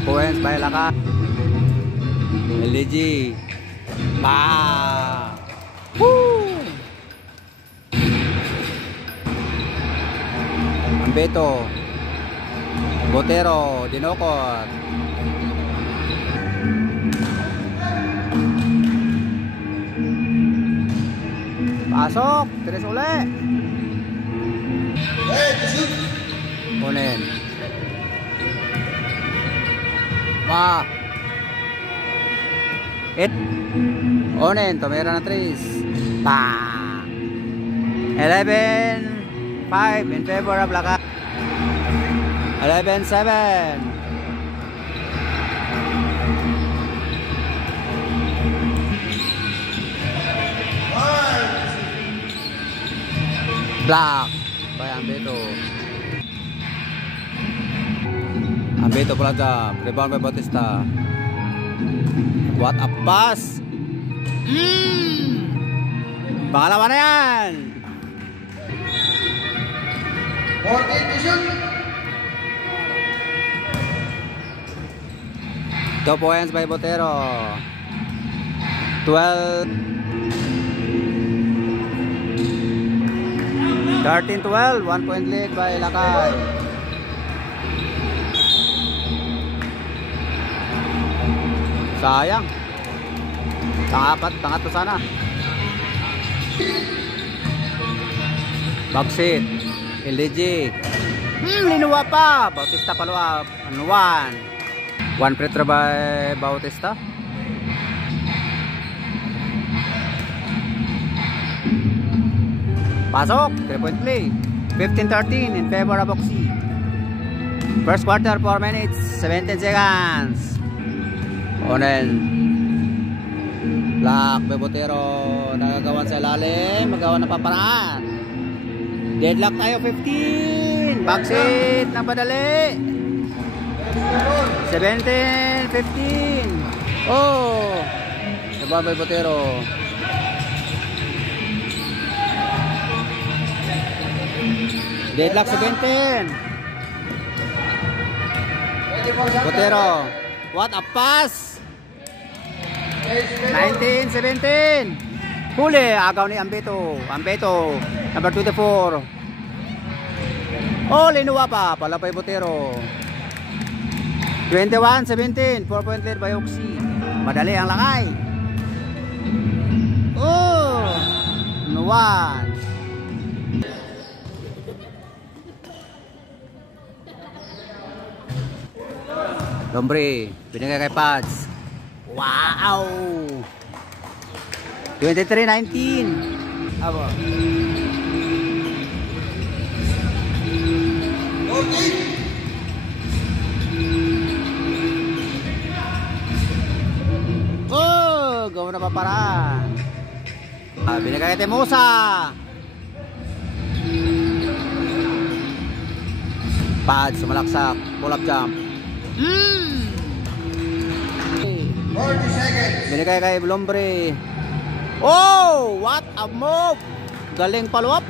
5 points by Laka. LG. Bah! Woo! Ambeto. Botero, Dinokot. Pasok, tres uli. Kunin. Wah. Onen, tumira na 3. Pa. 11-5 in favor of Laka. 11-7. Black by Ambeto. Ambeto pula jam. Rebound by Bautista. What a pass! Pangalawa na yan! 14 to shoot! 2 points by Botero. 13-12, 1 point lead by Lakay. Sayang. Tangat to sana. Baksit. LG. Linuwa pa. Bautista paluwa. 1 free throw by Bautista. Pasok, 3-point play. 15-13 in favor of Oxy. First quarter, 4 minutes, 17 seconds. Onen. Black, Bebotero. Nagagawan sa ilalim. Magawa na paparaan. Deadlock tayo, 15. Backseat ng padali. 17-15. Oh. Sabang Bebotero. Deadlock 17. Botero. What a pass. 19-17. Huli. Agaw ni Ambeto. Ambeto. Number 24. Oh, linuwa pa. Palapay Botero. 21-17. 4 point lead by Oxy. Madali ang Lakay. Oh. 1. Lombre, binigay kay Pads. Wow! 23-19. Aba. Oh, gawin na pa para. Binigay kay Temosa. Pads, sumalaksak. Pull up jump. 40 seconds. Binigay kay Lombre. Oh, what a move. Galing follow-up.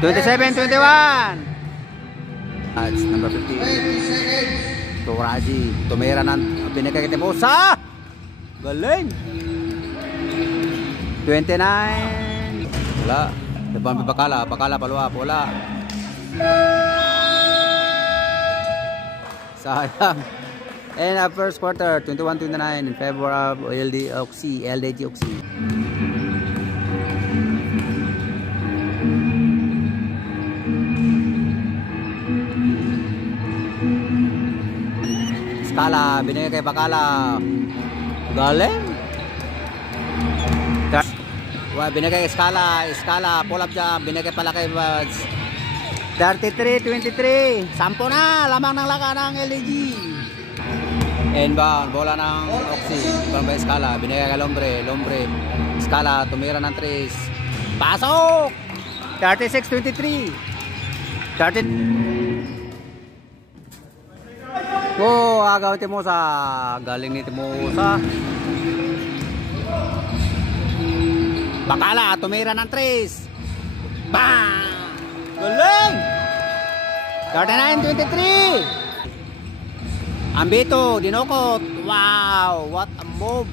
27-21. That's number 15. 20 seconds. Turaji. Tumira ng binigay kay Temosa. Galing. 29. Wala. Depan Bakala. Bakala follow-up. Wala. Sayang. And first quarter 21-29 in favor of LG Oxy. Skala, binigay kay Bakala. Galing. Binigay kay Skala, pull up jump, binigay pala kay 33-23. 10 na lamang ng Laka ng LG. Inbound, bola ng Oxy. Inbound by Skala, binigay kay Lombre. Skala, tumira ng 3. Pasok! 36-23. 30. Oh, agaw Temosa. Galing ni Temosa. Bakala, tumira ng 3. Bang! Galing! 39-23. Ambito, dinukot. Wow, what a move.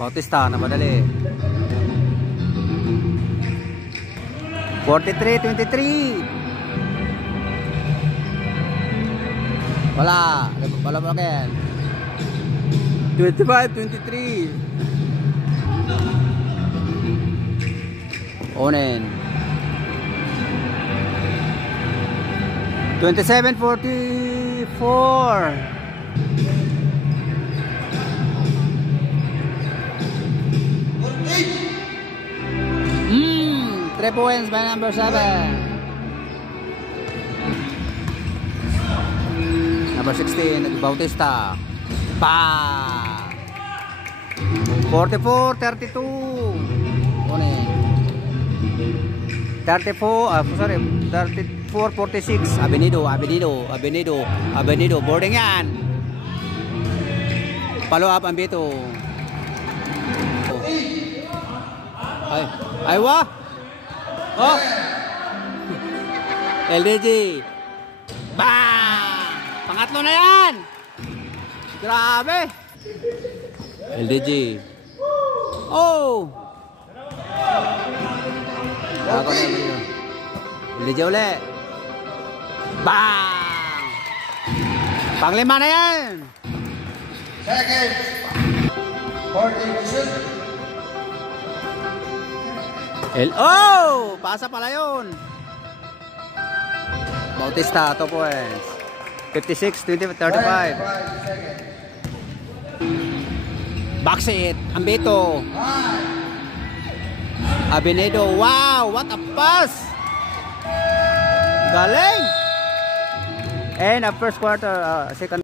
Bautista na madali. 43-23. Wala pa again. 25-23. Onen. 27-44. 3 points by number 7. Number 16, Bautista. Pa. 44-32. Onen. 34-46. Abenido. Boarding yan. Follow up ang Bito. Ay, wa. Oh. LDG. Bang! Pangatlo na yan. Grabe. LDG. Oh. Ako na yun. LDG ulit. Bang! Panglima na yan. Seconds. 14 to shoot. Oh! Pasa pala yun. Bautista, 2 points. 56-35. Backseat, Ambito. Abenido, wow! What a pass! Galing! And a first quarter, second